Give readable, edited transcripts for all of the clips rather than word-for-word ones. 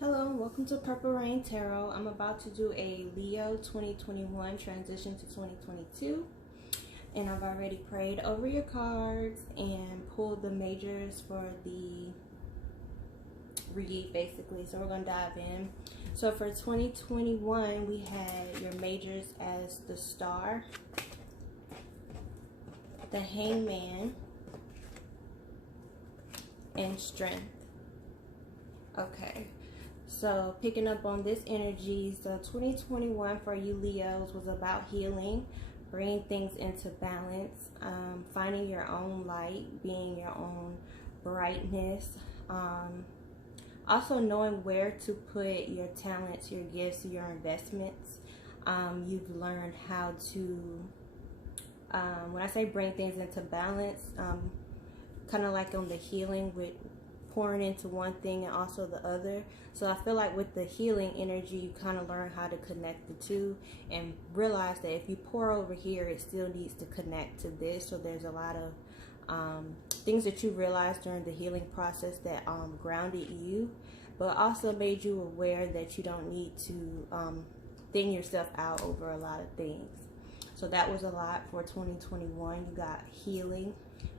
Hello, welcome to Purple Rain Tarot. I'm about to do a Leo 2021 transition to 2022. And I've already prayed over your cards and pulled the majors for the read, basically. So we're going to dive in. So for 2021, we had your majors as the Star, the Hangman, and Strength. Okay. So picking up on this energy, so 2021 for you Leos was about healing, bringing things into balance, finding your own light, being your own brightness, also knowing where to put your talents, your gifts, your investments. You've learned how to, when I say bring things into balance, kind of like on the healing with pouring into one thing and also the other. So I feel like with the healing energy, you kind of learn how to connect the two and realize that if you pour over here, it still needs to connect to this. So there's a lot of things that you realized during the healing process that grounded you, but also made you aware that you don't need to thin yourself out over a lot of things. So that was a lot for 2021. You got healing.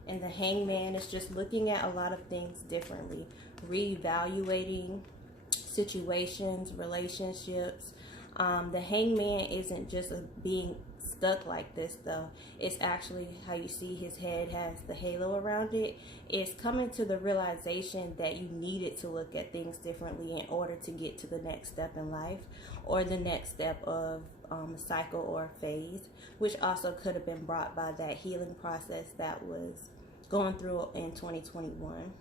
And the Hangman is just looking at a lot of things differently, reevaluating situations, relationships. The Hangman isn't just being stuck like this, though. It's actually how you see his head has the halo around it. It's coming to the realization that you needed to look at things differently in order to get to the next step in life or the next step of a cycle or a phase, which also could have been brought by that healing process that was going through in 2021.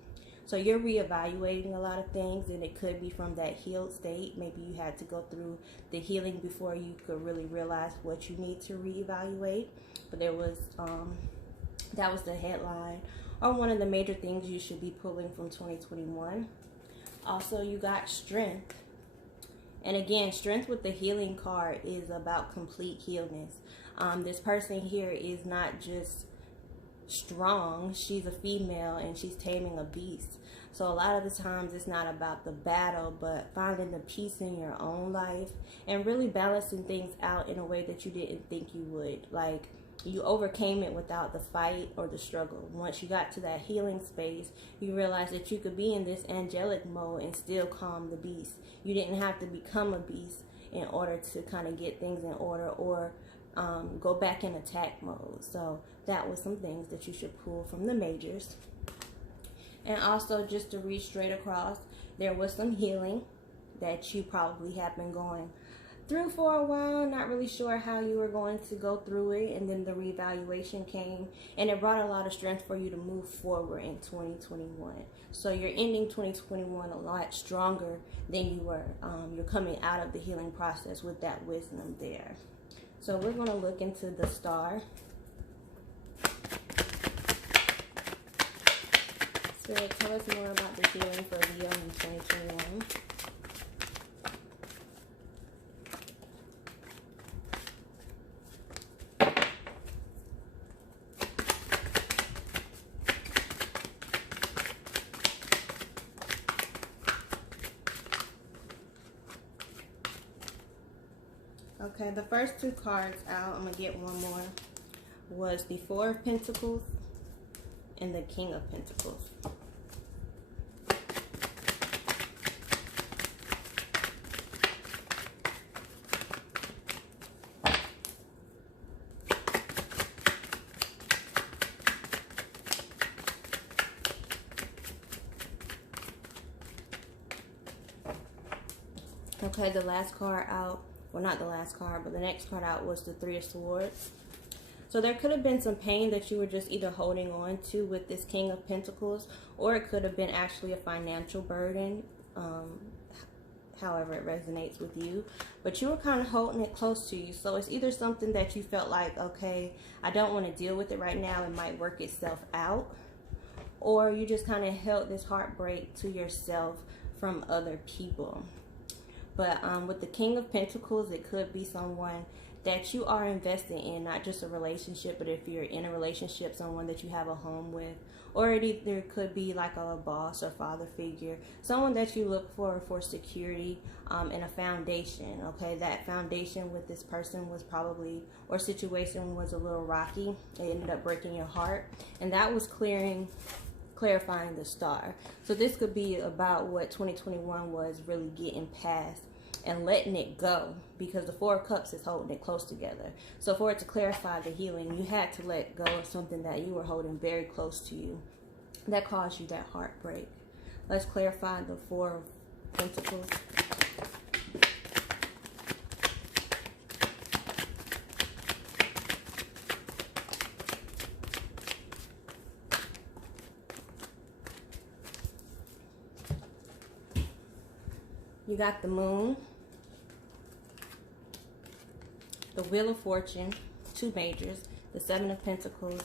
So you're reevaluating a lot of things, and it could be from that healed state. Maybe you had to go through the healing before you could really realize what you need to reevaluate. But there was that was the headline or one of the major things you should be pulling from 2021. Also, you got Strength. And again, Strength with the healing card is about complete healness. This person here is not just strong, she's a female and she's taming a beast. So a lot of the times it's not about the battle, but finding the peace in your own life and really balancing things out in a way that you didn't think you would. Like, you overcame it without the fight or the struggle. Once you got to that healing space, you realized that you could be in this angelic mode and still calm the beast. You didn't have to become a beast in order to kind of get things in order or go back in attack mode. So that was some things that you should pull from the majors. And also, just to read straight across, there was some healing that you probably have been going through for a while, not really sure how you were going to go through it, and then the reevaluation came and it brought a lot of strength for you to move forward in 2021. So you're ending 2021 a lot stronger than you were. You're coming out of the healing process with that wisdom there. So we're going to look into the Star. Spirit, tell us more about the healing for Leo in 2021. Okay, the first two cards out, I'm going to get one more, was the Four of Pentacles and the King of Pentacles. Okay, the last card out, well, not the last card, but the next card out was the Three of Swords. So there could have been some pain that you were just either holding on to with this King of Pentacles, or it could have been actually a financial burden, however it resonates with you. But you were kind of holding it close to you. So it's either something that you felt like, okay, I don't want to deal with it right now, it might work itself out. Or you just kind of held this heartbreak to yourself from other people. But with the King of Pentacles, it could be someone that you are investing in, not just a relationship, but if you're in a relationship, someone that you have a home with, or it either could be like a boss or father figure, someone that you look for security, and a foundation. Okay, that foundation with this person was probably, or situation was a little rocky. It ended up breaking your heart, and that was clarifying the star. So this could be about what 2021 was really getting past and letting it go, because the Four of Cups is holding it close together. So for it to clarify the healing, you had to let go of something that you were holding very close to you that caused you that heartbreak. Let's clarify the Four of Pentacles. You got the Moon, the Wheel of Fortune, two majors, the Seven of Pentacles,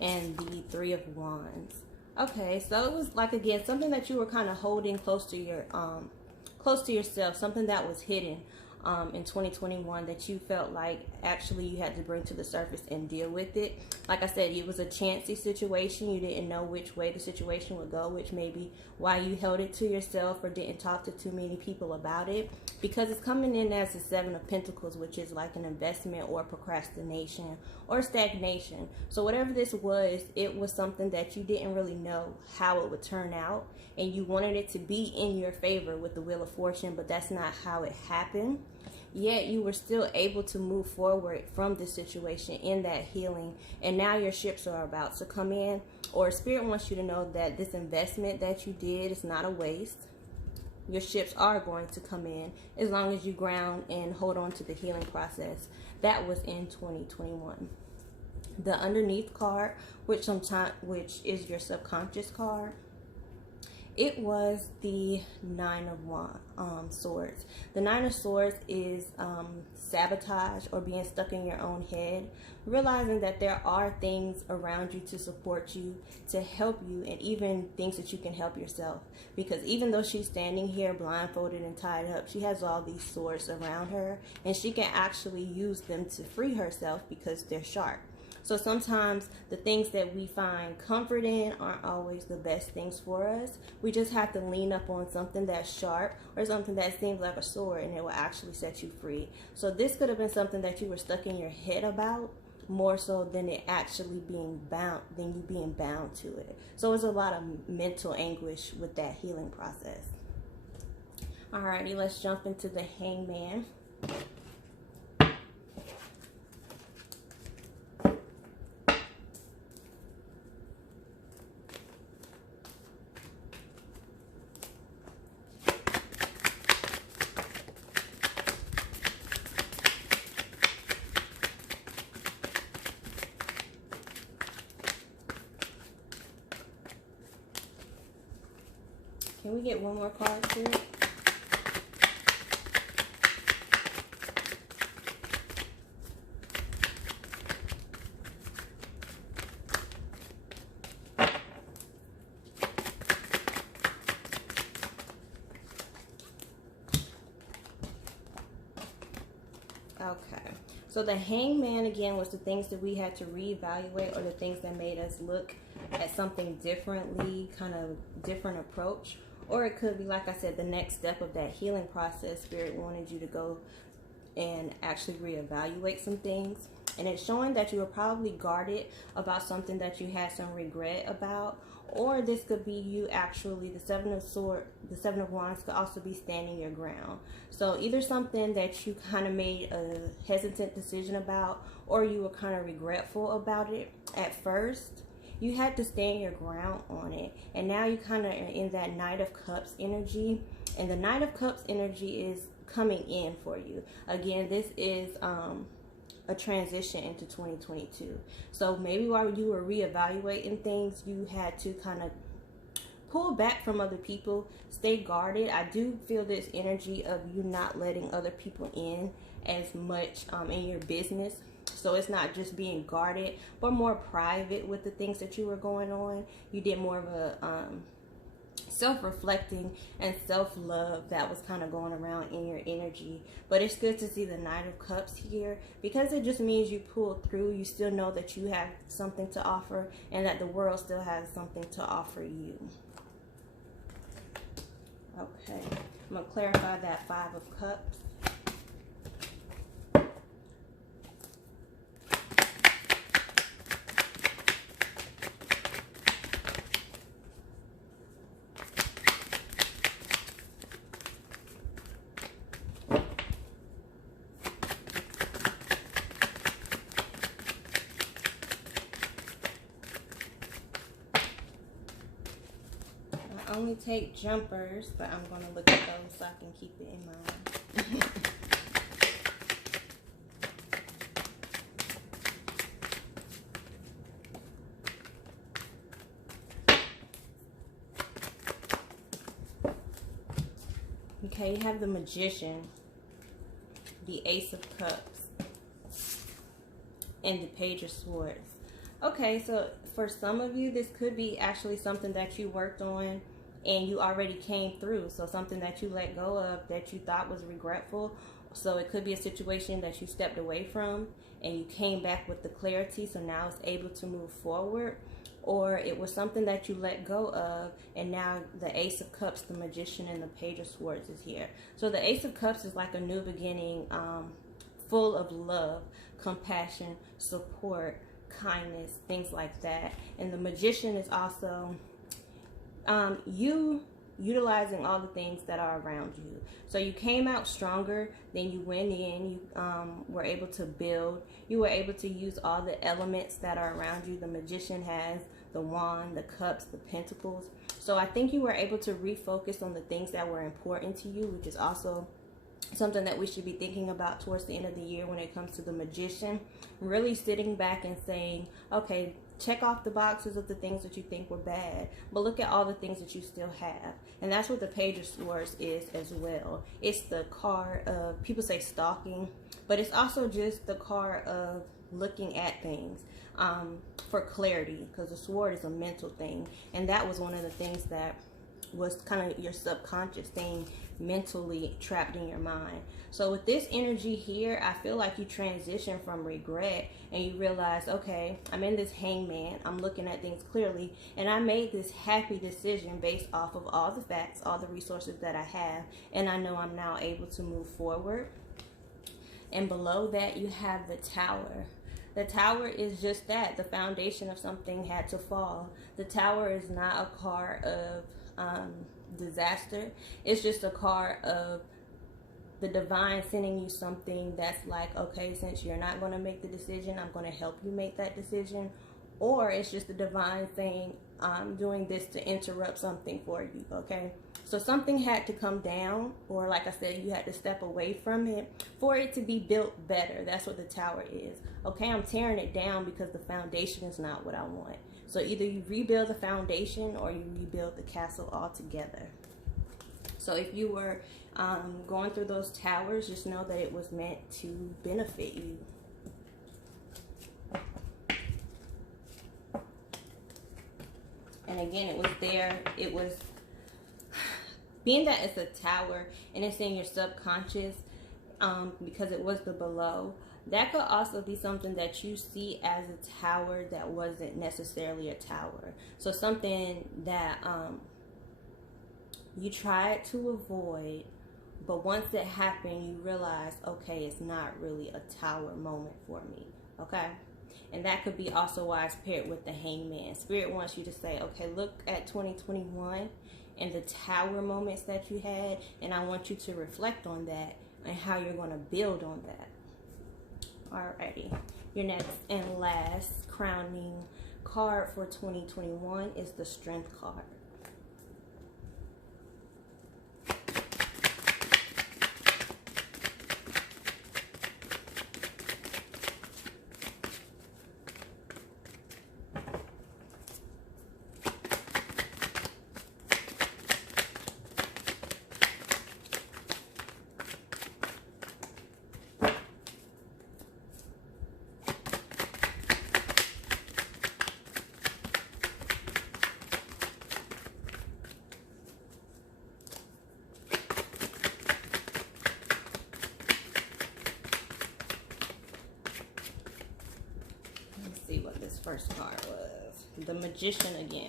and the Three of Wands. Okay, so it was like, again, something that you were kind of holding close to yourself, something that was hidden in 2021 that you felt like actually you had to bring to the surface and deal with it. Like I said, it was a chancy situation. You didn't know which way the situation would go, which may be why you held it to yourself or didn't talk to too many people about it, because it's coming in as the Seven of Pentacles, which is like an investment or procrastination or stagnation. So whatever this was, it was something that you didn't really know how it would turn out, and you wanted it to be in your favor with the Wheel of Fortune, but that's not how it happened. Yet you were still able to move forward from this situation in that healing, and now your ships are about to come in, or Spirit wants you to know that this investment that you did is not a waste. Your ships are going to come in as long as you ground and hold on to the healing process. That was in 2021. The underneath card, which is your subconscious card, it was the Nine of Swords. The Nine of Swords is sabotage or being stuck in your own head, realizing that there are things around you to support you, to help you, and even things that you can help yourself. Because even though she's standing here blindfolded and tied up, she has all these swords around her, and she can actually use them to free herself because they're sharp. So sometimes the things that we find comfort in aren't always the best things for us. We just have to lean up on something that's sharp or something that seems like a sword, and it will actually set you free. So this could have been something that you were stuck in your head about, more so than it actually being bound, than you being bound to it. So it's a lot of mental anguish with that healing process. Alrighty, let's jump into the Hangman. Can we get one more card, Spirit? Okay, so the Hangman again was the things that we had to reevaluate, or the things that made us look at something differently, kind of different approach. Or it could be, like I said, the next step of that healing process. Spirit wanted you to go and actually reevaluate some things. And it's showing that you were probably guarded about something that you had some regret about. Or this could be you actually, the Seven of Wands could also be standing your ground. So either something that you kind of made a hesitant decision about, or you were kind of regretful about it at first. You had to stand your ground on it. And now you kind of are in that Knight of Cups energy. And the Knight of Cups energy is coming in for you. Again, this is a transition into 2022. So maybe while you were reevaluating things, you had to kind of pull back from other people, stay guarded. I do feel this energy of you not letting other people in as much in your business. So it's not just being guarded, but more private with the things that you were going on. You did more of a self-reflecting and self-love that was kind of going around in your energy. But it's good to see the Knight of Cups here, because it just means you pulled through. You still know that you have something to offer, and that the world still has something to offer you. Okay, I'm going to clarify that Five of Cups. I only take jumpers, but I'm going to look at those so I can keep it in mind. Okay, you have the Magician, the Ace of Cups, and the Page of Swords. Okay, so for some of you, this could be actually something that you worked on and you already came through. So something that you let go of that you thought was regretful. So it could be a situation that you stepped away from and you came back with the clarity, so now it's able to move forward. Or it was something that you let go of, and now the Ace of Cups, the Magician, and the Page of Swords is here. So the Ace of Cups is like a new beginning, full of love, compassion, support, kindness, things like that. And the Magician is also you utilizing all the things that are around you. So you came out stronger than you went in. You were able to build. You were able to use all the elements that are around you. The Magician has the wand, the cups, the pentacles. So I think you were able to refocus on the things that were important to you, which is also something that we should be thinking about towards the end of the year when it comes to the Magician. Really sitting back and saying, okay, check off the boxes of the things that you think were bad, but look at all the things that you still have. And that's what the Page of Swords is as well. It's the card of, people say stalking, but it's also just the card of looking at things for clarity, because the sword is a mental thing. And that was one of the things that was kind of your subconscious thing, mentally trapped in your mind. So with this energy here, I feel like you transition from regret and you realize, okay, I'm in this Hangman, I'm looking at things clearly, and I made this happy decision based off of all the facts, all the resources that I have, and I know I'm now able to move forward. And below that, you have the Tower. The Tower is just that, the foundation of something had to fall. The Tower is not a card of disaster. It's just a card of the divine sending you something that's like, okay, since you're not going to make the decision, I'm going to help you make that decision. Or it's just the divine saying, I'm doing this to interrupt something for you, okay? So something had to come down, or like I said, you had to step away from it for it to be built better. That's what the Tower is. Okay, I'm tearing it down because the foundation is not what I want. So either you rebuild the foundation or you rebuild the castle altogether. So if you were going through those towers, just know that it was meant to benefit you. And again, it was there. It was, being that it's a tower and it's in your subconscious, because it was the below, that could also be something that you see as a tower that wasn't necessarily a tower. So something that you tried to avoid, but once it happened, you realize, okay, it's not really a tower moment for me, okay? And that could be also why it's paired with the Hangman. Spirit wants you to say, okay, look at 2021 and the tower moments that you had, and I want you to reflect on that and how you're going to build on that. Alrighty, your next and last crowning card for 2021 is the Strength card. first card was. The Magician again.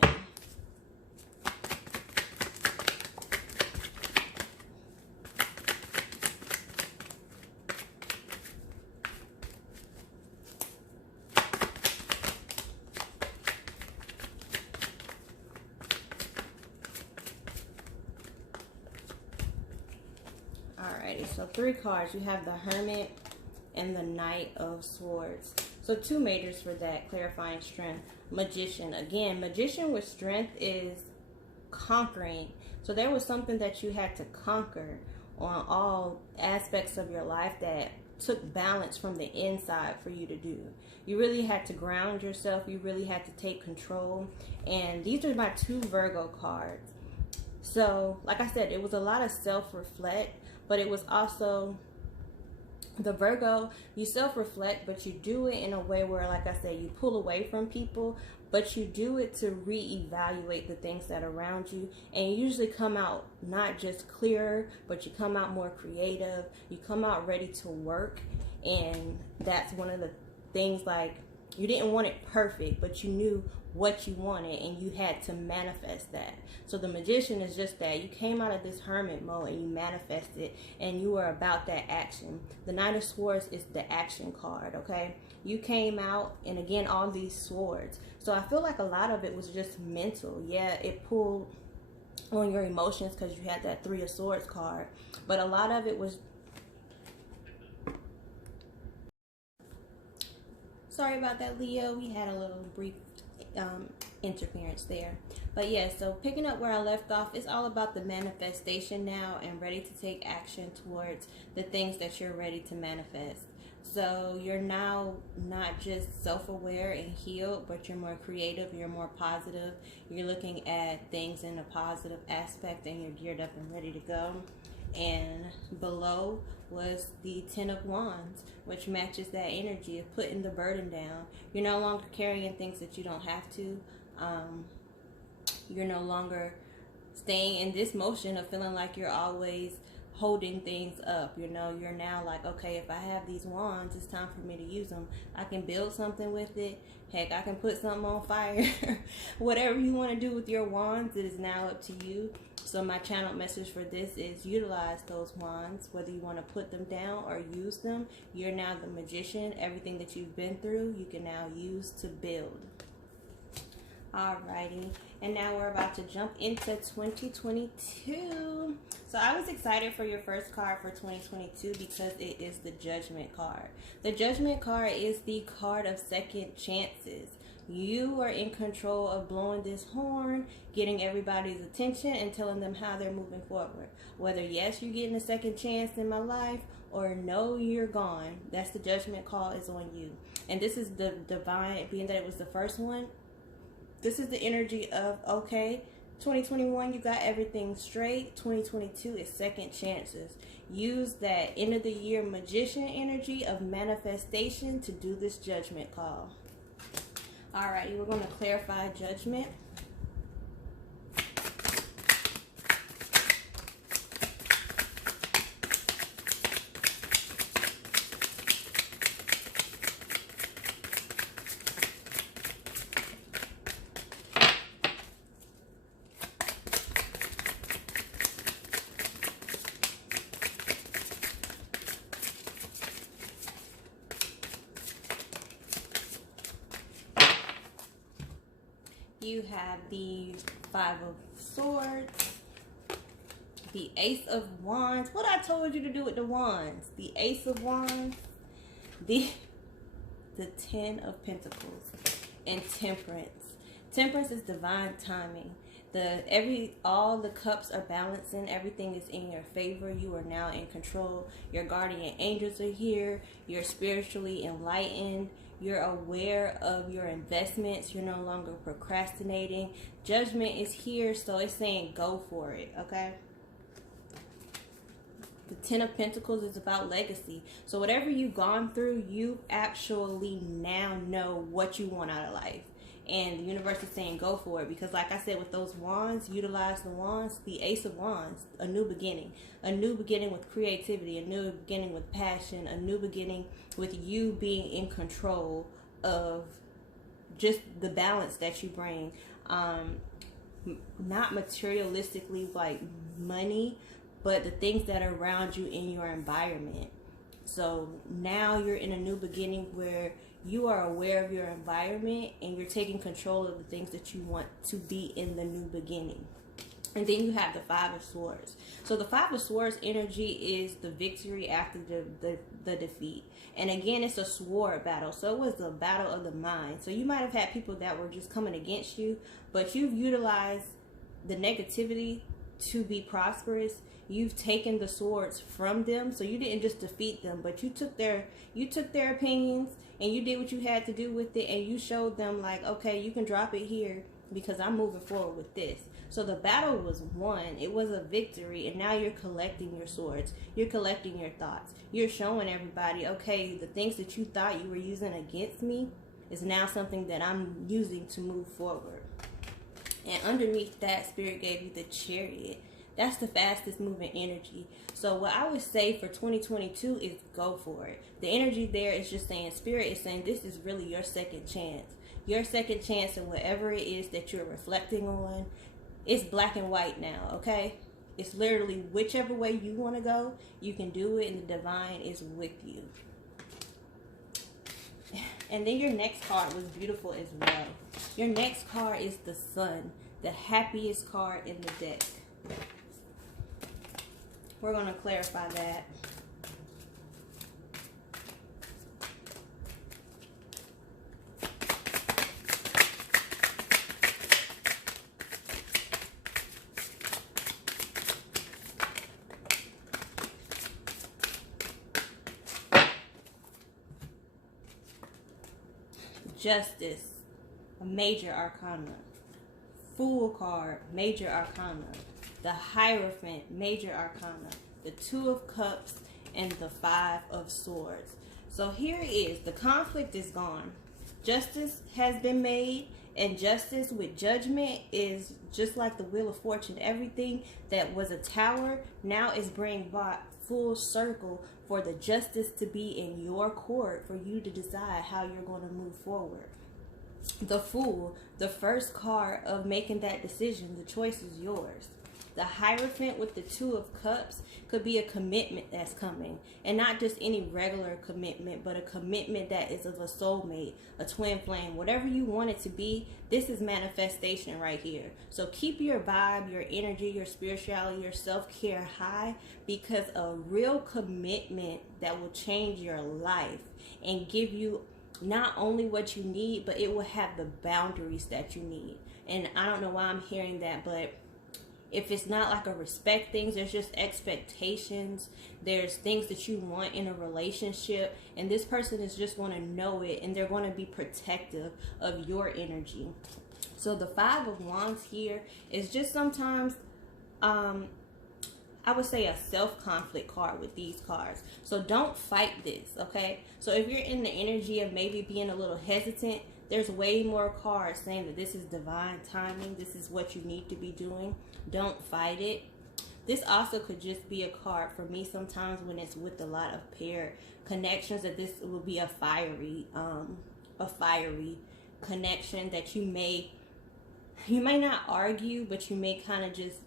Alrighty, so 3 cards. You have the Hermit and the Knight of Swords. So 2 majors for that, clarifying strength. Magician. Again, Magician with strength is conquering. So there was something that you had to conquer on all aspects of your life that took balance from the inside for you to do. You really had to ground yourself. You really had to take control. And these are my 2 Virgo cards. So, like I said, it was a lot of self-reflect, but it was also the Virgo, you self-reflect, but you do it in a way where, like I said, you pull away from people, but you do it to reevaluate the things that are around you, and you usually come out not just clearer, but you come out more creative, you come out ready to work. And that's one of the things, like, you didn't want it perfect, but you knew what you wanted and you had to manifest that. So the Magician is just that. You came out of this hermit mode and you manifested, and you were about that action. The Knight of Swords is the action card, okay? You came out, and again, all these swords. So I feel like a lot of it was just mental. Yeah, it pulled on your emotions because you had that 3 of Swords card, but a lot of it was, sorry about that, Leo. We had a little brief interference there. But yeah, so picking up where I left off, it's all about the manifestation now and ready to take action towards the things that you're ready to manifest. So you're now not just self-aware and healed, but you're more creative, you're more positive, you're looking at things in a positive aspect, and you're geared up and ready to go. And below was the 10 of Wands, which matches that energy of putting the burden down. You're no longer carrying things that you don't have to. You're no longer staying in this motion of feeling like you're always holding things up. You know, you're now like, okay, if I have these wands, it's time for me to use them. I can build something with it. Heck, I can put something on fire. Whatever you want to do with your wands, it is now up to you. So my channel message for this is utilize those wands, whether you want to put them down or use them. You're now the Magician. Everything that you've been through, you can now use to build. Alrighty, and now we're about to jump into 2022. So I was excited for your first card for 2022 because it is the Judgment card. The Judgment card is the card of second chances. You are in control of blowing this horn, getting everybody's attention, and telling them how they're moving forward. Whether yes, you're getting a second chance in my life, or no, you're gone. That's the Judgment call is on you. And this is the divine, being that it was the first one, this is the energy of, okay, 2021, you got everything straight. 2022 is second chances. Use that end of the year Magician energy of manifestation to do this Judgment call. Alrighty, we're going to clarify Judgment. You have the 5 of Swords, the Ace of Wands. What I told you to do with the wands? The Ace of Wands, the 10 of Pentacles, and Temperance. Temperance is divine timing. All the cups are balancing. Everything is in your favor. You are now in control. Your guardian angels are here. You're spiritually enlightened. You're aware of your investments. You're no longer procrastinating. Judgment is here, so it's saying go for it, okay? The 10 of Pentacles is about legacy. So whatever you've gone through, you actually now know what you want out of life. And the universe is saying go for it. Because like I said, with those wands, utilize the wands. The Ace of Wands, a new beginning. A new beginning with creativity. A new beginning with passion. A new beginning with you being in control of just the balance that you bring. Not materialistically like money, but the things that are around you in your environment. So now you're in a new beginning where you are aware of your environment and you're taking control of the things that you want to be in the new beginning. And then you have the Five of Swords. So the Five of Swords energy is the victory after the defeat. And again, it's a sword battle. So it was the battle of the mind. So you might have had people that were just coming against you, but you've utilized the negativity to be prosperous. You've taken the swords from them. So you didn't just defeat them, but you took their opinions and you did what you had to do with it, and you showed them like, okay, you can drop it here because I'm moving forward with this. So the battle was won. It was a victory, and now you're collecting your swords. You're collecting your thoughts. You're showing everybody, okay, the things that you thought you were using against me is now something that I'm using to move forward. And underneath that, Spirit gave you the Chariot. That's the fastest moving energy. So what I would say for 2022 is go for it. The energy there is just saying, Spirit is saying this is really your second chance. Your second chance in whatever it is that you're reflecting on. It's black and white now, okay? It's literally whichever way you want to go, you can do it, and the divine is with you. And then your next card was beautiful as well. Your next card is the Sun, the happiest card in the deck. We're going to clarify that. Justice, a major arcana. Fool card, major arcana. The Hierophant, major arcana. The Two of Cups and the Five of Swords. So here it is. The conflict is gone. Justice has been made, and justice with judgment is just like the Wheel of Fortune. Everything that was a tower now is bringing back full circle for the justice to be in your court, for you to decide how you're going to move forward. The Fool, the first card of making that decision, the choice is yours. The Hierophant with the Two of Cups could be a commitment that's coming. And not just any regular commitment, but a commitment that is of a soulmate, a twin flame, whatever you want it to be. This is manifestation right here. So keep your vibe, your energy, your spirituality, your self-care high, because a real commitment that will change your life and give you not only what you need, but it will have the boundaries that you need. And I don't know why I'm hearing that, but if it's not like a respect things, there's just expectations. There's things that you want in a relationship, and this person is just going to know it, and they're going to be protective of your energy. So the Five of Wands here is just sometimes, I would say, a self-conflict card with these cards. So don't fight this, okay? So if you're in the energy of maybe being a little hesitant, there's way more cards saying that this is divine timing. This is what you need to be doing. Don't fight it. This also could just be a card for me sometimes when it's with a lot of pair connections, that this will be a fiery connection that you may not argue, but you may kind of just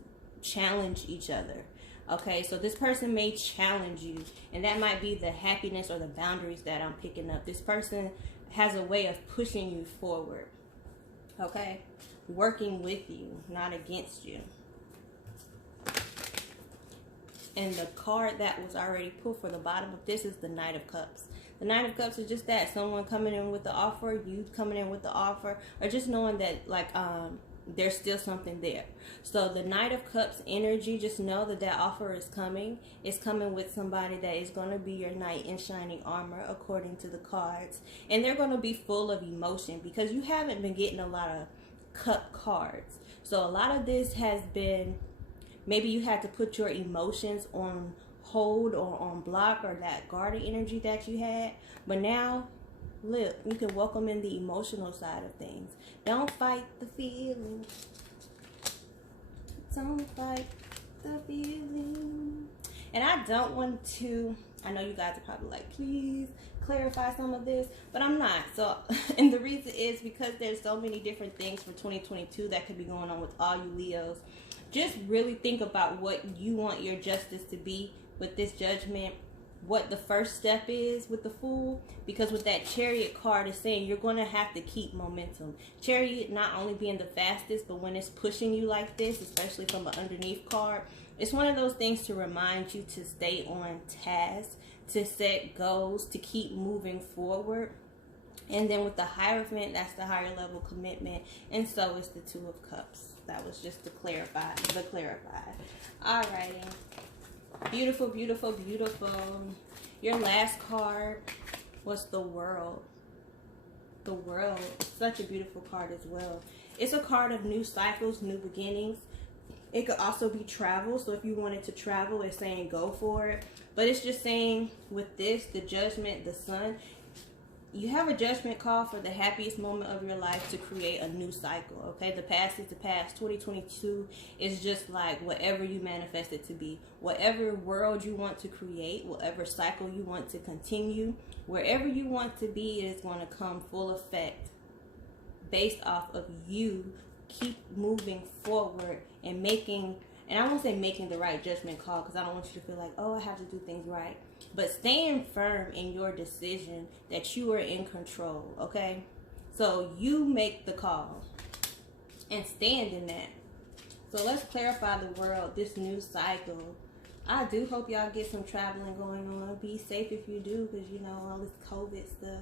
challenge each other. Okay, so this person may challenge you, and that might be the happiness or the boundaries that I'm picking up. This person has a way of pushing you forward. Okay, working with you, not against you. And the card that was already pulled for the bottom of this is the Knight of Cups. The Knight of Cups is just that, someone coming in with the offer, you coming in with the offer, or just knowing that like there's still something there. So the Knight of Cups energy, just know that that offer is coming. It's coming with somebody that is going to be your knight in shining armor, according to the cards. And they're going to be full of emotion, because you haven't been getting a lot of cup cards. So a lot of this has been, maybe you had to put your emotions on hold or on block, or that guarded energy that you had. But now, look, you can welcome in the emotional side of things. Don't fight the feeling. Don't fight the feeling. And I don't want to I know you guys are probably like, please clarify some of this, but I'm not. So, and the reason is because there's so many different things for 2022 that could be going on with all you Leos. Just really think about what you want your justice to be with this judgment, what the first step is with the Fool, because with that Chariot card is saying you're going to have to keep momentum. Chariot not only being the fastest, but when it's pushing you like this, especially from an underneath card, it's one of those things to remind you to stay on task, to set goals, to keep moving forward. And then with the Hierophant, that's the higher level commitment, and so is the Two of Cups. That was just to clarify, Alrighty. Beautiful, beautiful, beautiful. Your last card was the World. The World. Such a beautiful card as well. It's a card of new cycles, new beginnings. It could also be travel. So if you wanted to travel, it's saying go for it. But it's just saying with this, the Judgment, the Sun, you have a judgment call for the happiest moment of your life to create a new cycle, okay? The past is the past. 2022 is just like whatever you manifest it to be. Whatever world you want to create, whatever cycle you want to continue, wherever you want to be, it is going to come full effect based off of you keep moving forward and making, and I won't say making the right judgment call because I don't want you to feel like, oh, I have to do things right. But staying firm in your decision that you are in control, okay? So you make the call and stand in that. So let's clarify the World, this new cycle. I do hope y'all get some traveling going on. Be safe if you do, because, you know, all this COVID stuff.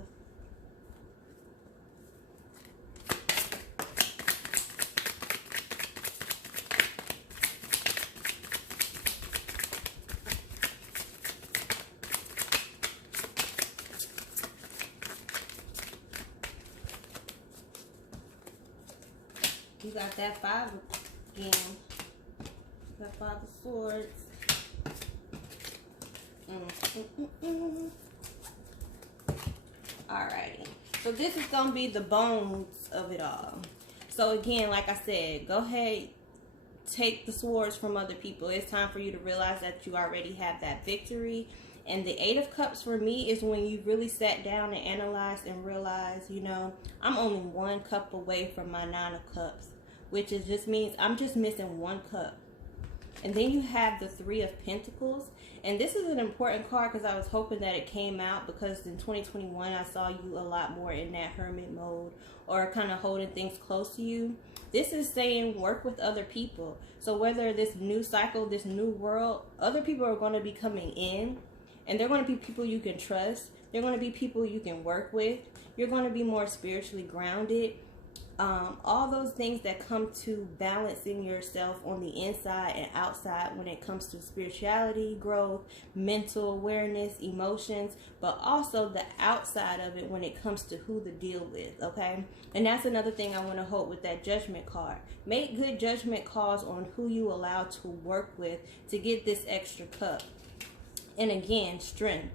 You got that Five again. That Five of Swords. Alrighty. So this is going to be the bones of it all. So again, like I said, go ahead, take the swords from other people. It's time for you to realize that you already have that victory. And the Eight of Cups for me is when you really sat down and analyzed and realized, you know, I'm only one cup away from my Nine of Cups, which is just means I'm just missing one cup. And then you have the Three of Pentacles. And this is an important card because I was hoping that it came out, because in 2021 I saw you a lot more in that hermit mode or kind of holding things close to you. This is saying work with other people. So whether this new cycle, this new world, other people are going to be coming in, and they're going to be people you can trust. They're going to be people you can work with. You're going to be more spiritually grounded. All those things that come to balancing yourself on the inside and outside when it comes to spirituality, growth, mental awareness, emotions, but also the outside of it when it comes to who to deal with, okay? And that's another thing I want to hold with that Judgment card. Make good judgment calls on who you allow to work with to get this extra cup. And again, strength.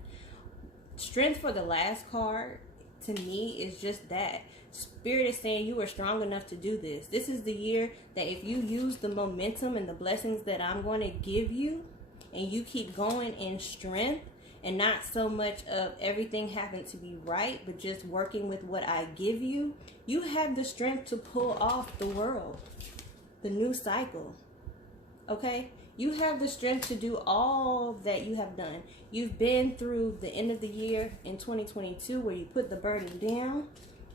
Strength for the last card, to me, is just that. Spirit is saying you are strong enough to do this. This is the year that if you use the momentum and the blessings that I'm going to give you, and you keep going in strength, and not so much of everything having to be right, but just working with what I give you, you have the strength to pull off the World, the new cycle, okay? You have the strength to do all that you have done. You've been through the end of the year in 2022 where you put the burden down,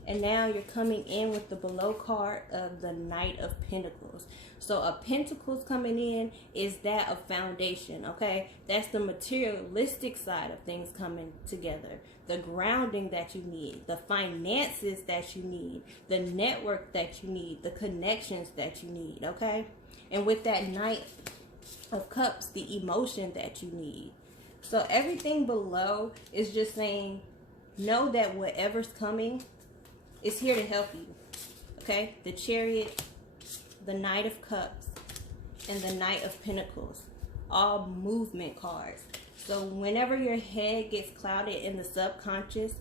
and now you're coming in with the below card of the Knight of Pentacles. So a Pentacles coming in is that of foundation, okay? That's the materialistic side of things coming together. The grounding that you need, the finances that you need, the network that you need, the connections that you need, okay? And with that Knight of Cups, the emotion that you need. So everything below is just saying, know that whatever's coming is here to help you, okay? The Chariot, the Knight of Cups, and the Knight of Pentacles, all movement cards. So whenever your head gets clouded in the subconscious,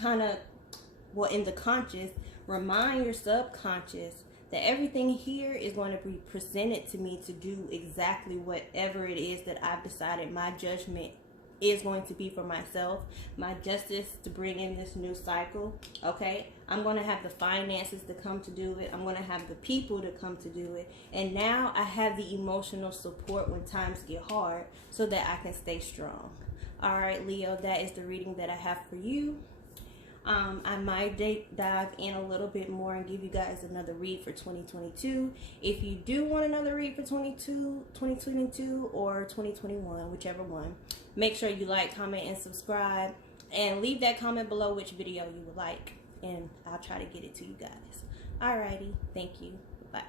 in the conscious, remind your subconscious that everything here is going to be presented to me to do exactly whatever it is that I've decided my judgment is going to be for myself, my justice to bring in this new cycle. Okay, I'm going to have the finances to come to do it. I'm going to have the people to come to do it. And now I have the emotional support when times get hard so that I can stay strong. All right, Leo, that is the reading that I have for you. I might dive in a little bit more and give you guys another read for 2022. If you do want another read for 2022 or 2021, whichever one, make sure you like, comment, and subscribe. And leave that comment below which video you would like, and I'll try to get it to you guys. Alrighty, thank you. Bye.